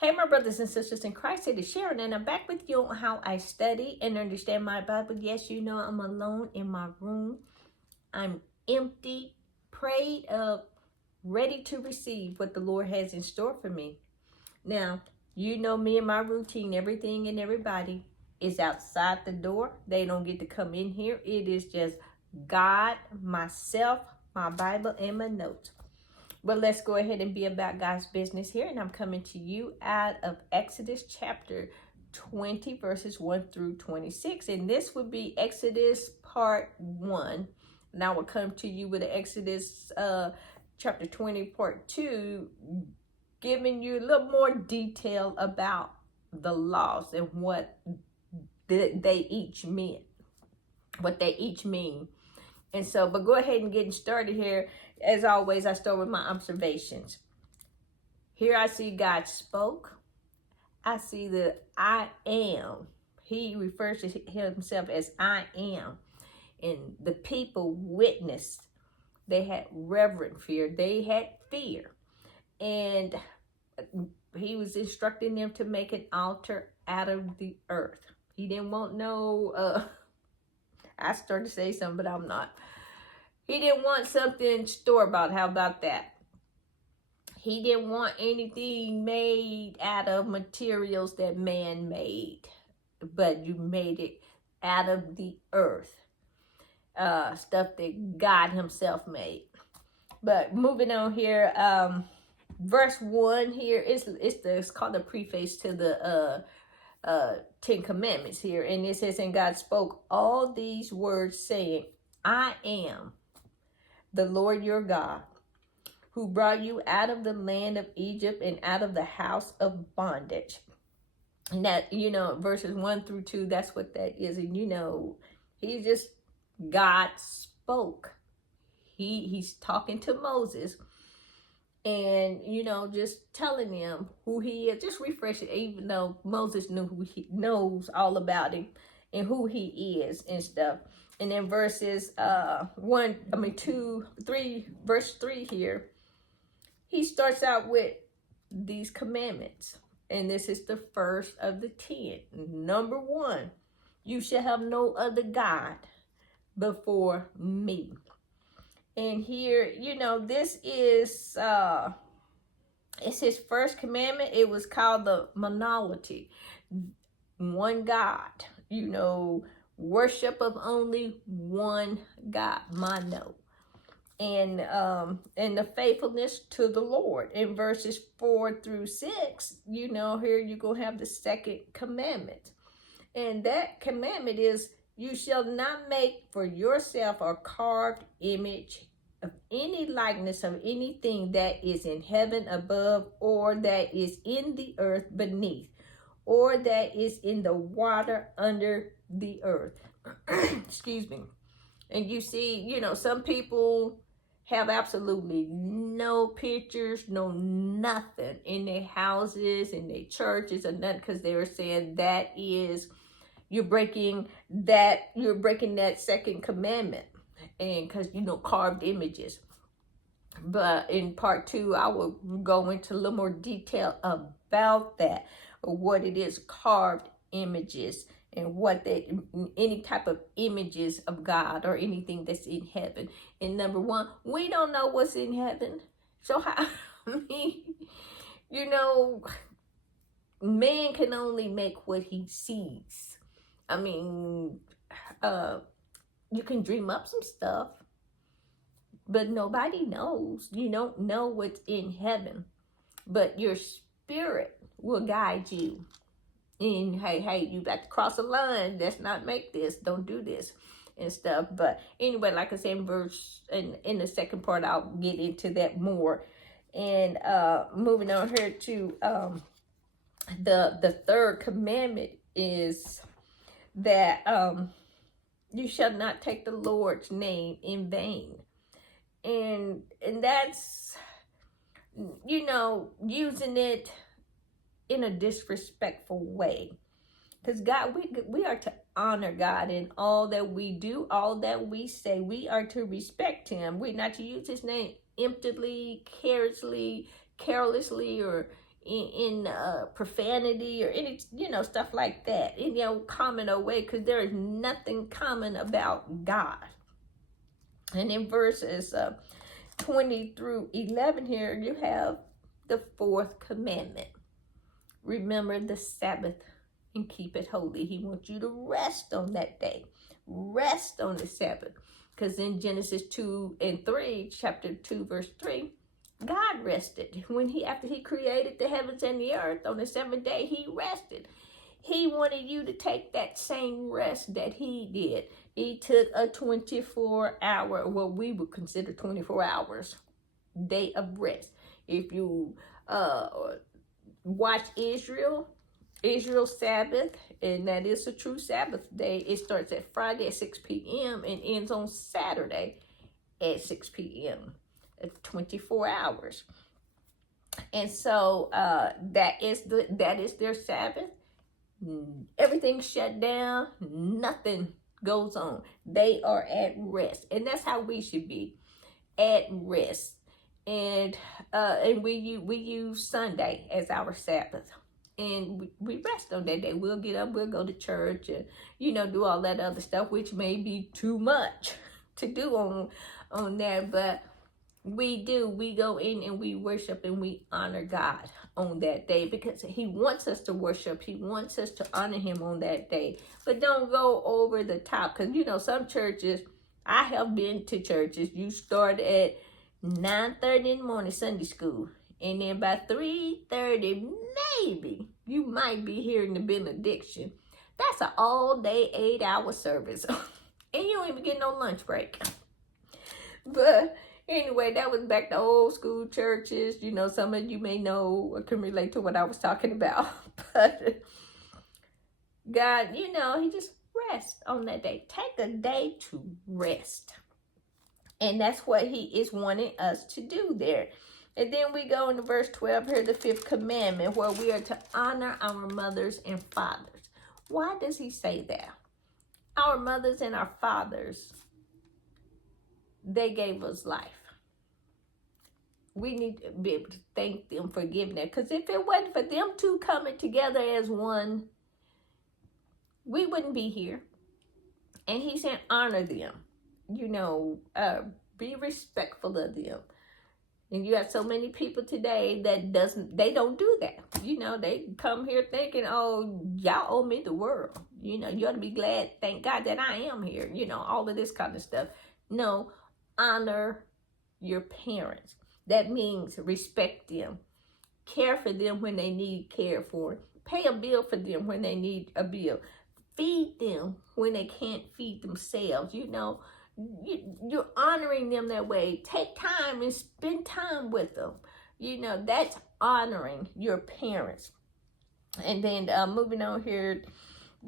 Hey, my brothers and sisters in Christ, it is Sharon, and I'm back with you on how I study and understand my Bible. Yes, you know I'm alone in my room. I'm empty, prayed up, ready to receive what the Lord has in store for me. Now, you know me and my routine, everything and everybody is outside the door. They don't get to come in here. It is just God, myself, my Bible, and my notes. But let's go ahead and be about God's business here. And I'm coming to you out of Exodus chapter 20, verses 1 through 26. And this would be Exodus part 1. And I will come to you with Exodus chapter 20, part 2, giving you a little more detail about the laws and what they each mean, what they each mean. And so, but go ahead and get started here. As always, I start with my observations. Here I see God spoke. I see the I am. He refers to himself as I am. And the people witnessed. They had reverent fear. They had fear. And he was instructing them to make an altar out of the earth. He didn't want no, I started to say something, but I'm not. He didn't want something store-bought. How about that? He didn't want anything made out of materials that man made, but you made it out of the earth. Stuff that God himself made. But moving on here, verse 1 here, it's called the preface to the 10 Commandments here. And it says, and God spoke all these words saying, I am the Lord your God, who brought you out of the land of Egypt and out of the house of bondage. And that, you know, verses 1 through 2, that's what that is. And you know, he just, God spoke. He's talking to Moses and, you know, just telling him who he is, just refreshing, even though Moses knew who he knows all about him and who he is and stuff. And then verses 3, verse 3 here, he starts out with these commandments. And this is the first of the 10. Number 1, you shall have no other God before me. And here, you know, this is, it's his first commandment. It was called the monolity. One God, you know, worship of only one God, mono, and the faithfulness to the Lord. In verses 4 through 6, you know, here you're gonna have the second commandment, and that commandment is, you shall not make for yourself a carved image of any likeness of anything that is in heaven above, or that is in the earth beneath, or that is in the water under the earth. Excuse me. And you see, you know, some people have absolutely no pictures, no nothing in their houses, in their churches, or nothing, because they were saying that is, you're breaking that second commandment, and because, you know, carved images. But in part 2, I will go into a little more detail about that, what it is, carved images, and what they, any type of images of God or anything that's in heaven. And number 1, we don't know what's in heaven. So how, I mean, you know, man can only make what he sees. I mean, you can dream up some stuff, but nobody knows. You don't know what's in heaven, but your spirit will guide you. And hey, you got to cross a line. Let's not make this. Don't do this and stuff. But anyway, like I said, in the second part, I'll get into that more. And moving on here to the third commandment is that you shall not take the Lord's name in vain. And that's, you know, using it in a disrespectful way. Because God, we are to honor God in all that we do, all that we say. We are to respect him. We're not to use his name emptily, carelessly, or in profanity or any, stuff like that, in common way, because there is nothing common about God. And in verses 20 through 11 here, you have the fourth commandment. Remember the Sabbath and keep it holy. He wants you to rest on that day. Rest on the Sabbath. Because in Genesis 2 and 3, chapter 2, verse 3, God rested. After he created the heavens and the earth, on the seventh day, he rested. He wanted you to take that same rest that he did. He took a 24-hour, what we would consider 24 hours, day of rest. If you watch Israel's Sabbath, and that is a true Sabbath day, it starts at Friday at 6 p.m. and ends on Saturday at 6 p.m. 24 hours. And so that is their Sabbath. Everything's shut down. Nothing goes on. They are at rest. And that's how we should be, at rest. And we use Sunday as our Sabbath. And we rest on that day. We'll get up, we'll go to church and, do all that other stuff, which may be too much to do on that. But we go in and we worship and we honor God on that day, because he wants us to worship. He wants us to honor him on that day. But don't go over the top, because, some churches, I have been to churches, you start at 9:30 in the morning, Sunday school. And then by 3:30, maybe, you might be hearing the benediction. That's an all-day, 8-hour service. And you don't even get no lunch break. But anyway, that was back to old school churches. Some of you may know or can relate to what I was talking about. But God, he just rests on that day. Take a day to rest. And that's what he is wanting us to do there. And then we go into verse 12 here, the fifth commandment, where we are to honor our mothers and fathers. Why does he say that? Our mothers and our fathers, they gave us life. We need to be able to thank them for giving that. Because if it wasn't for them two coming together as one, we wouldn't be here. And he said, honor them. Be respectful of them. And you have so many people today that they don't do that. They come here thinking, oh, y'all owe me the world. You ought to be glad, thank God that I am here. All of this kind of stuff. No, honor your parents. That means respect them. Care for them when they need care for. Pay a bill for them when they need a bill. Feed them when they can't feed themselves. You're honoring them that way. Take time and spend time with them. That's honoring your parents. And then moving on here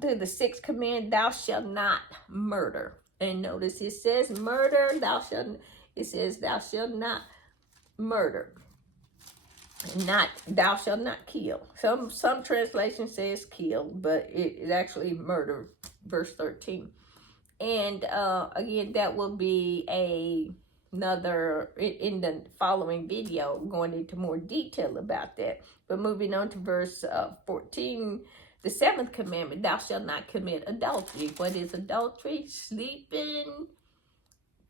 to the sixth command, thou shalt not murder. And notice it says murder, thou shalt not murder. Not, thou shalt not kill. Some translation says kill, but it actually murder, verse 13. And again, that will be another, in the following video, going into more detail about that. But moving on to verse 14, the seventh commandment, thou shalt not commit adultery. What is adultery? Sleeping,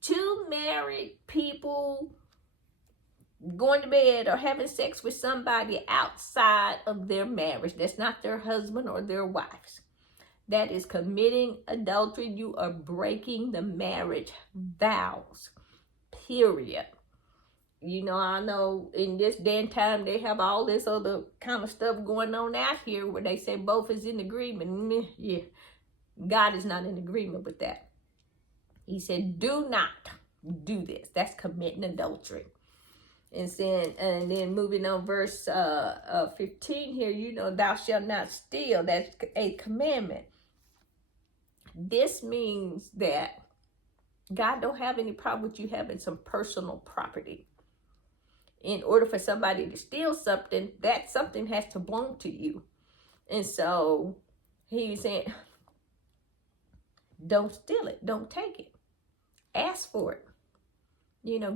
two married people going to bed or having sex with somebody outside of their marriage. That's not their husband or their wives. That is committing adultery. You are breaking the marriage vows, period. I know in this day and time, they have all this other kind of stuff going on out here where they say both is in agreement. Yeah, God is not in agreement with that. He said, do not do this. That's committing adultery. And then moving on, verse 15 here, thou shalt not steal. That's a commandment. This means that God don't have any problem with you having some personal property. In order for somebody to steal something, that something has to belong to you. And so he's saying, don't steal it. Don't take it. Ask for it.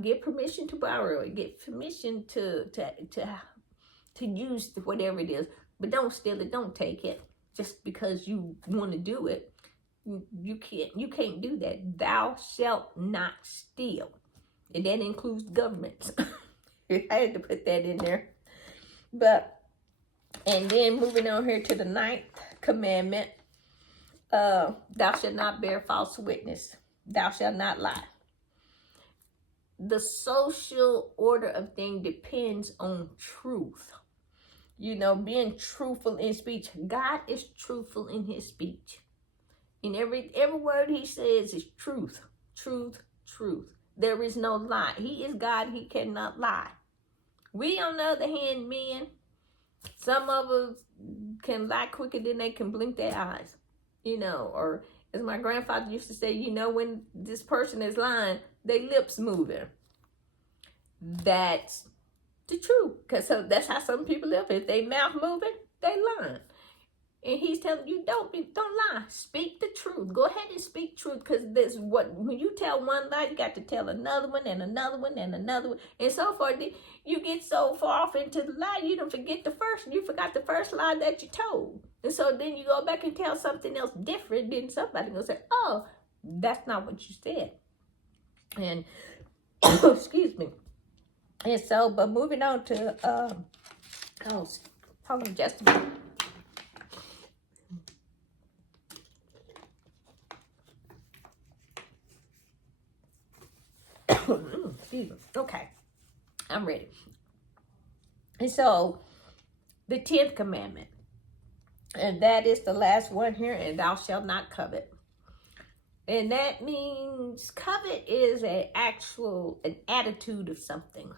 Get permission to borrow it. Get permission to to use whatever it is. But don't steal it, don't take it. Just because you want to do it. You can't do that. Thou shalt not steal. And that includes governments. I had to put that in there. But, and then moving on here to the 9th commandment. Thou shalt not bear false witness. Thou shalt not lie. The social order of things depends on truth. You know, being truthful in speech. God is truthful in his speech. And every word he says is truth. Truth, truth. There is no lie. He is God. He cannot lie. We, on the other hand, men, some of us can lie quicker than they can blink their eyes. You know, or as my grandfather used to say, you know, when this person is lying, their lips moving. That's the truth. Because that's how some people live. If they mouth moving, they lying. And he's telling you, don't lie. Speak the truth. Go ahead and speak truth. Because when you tell one lie, you got to tell another one and another one and another one. And so forth. You get so far off into the lie, you don't forget the first. You forgot the first lie that you told. And so then you go back and tell something else different. Then somebody will say, oh, that's not what you said. And, excuse me. And so, but moving on to, hold on just a minute. Excuse me. Okay, I'm ready. And so, the 10th commandment, and that is the last one here, and thou shalt not covet. And that means covet is an attitude of something.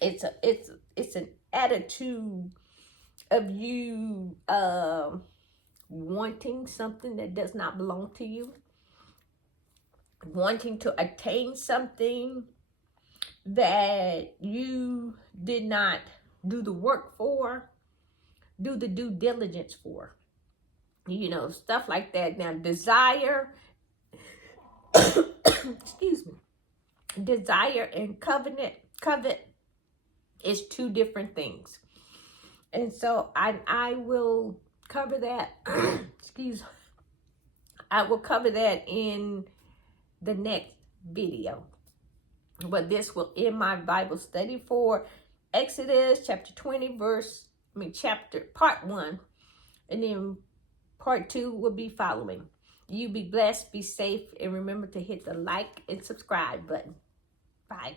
It's an attitude of you wanting something that does not belong to you. Wanting to attain something that you did not do the work for, do the due diligence for. You know, stuff like that. Now, desire, excuse me, desire and covet is two different things. And so I will cover that, I will cover that in the next video. But this will end my Bible study for Exodus chapter 20 part 1. And then part 2 will be following. You be blessed, be safe, and remember to hit the like and subscribe button. Bye.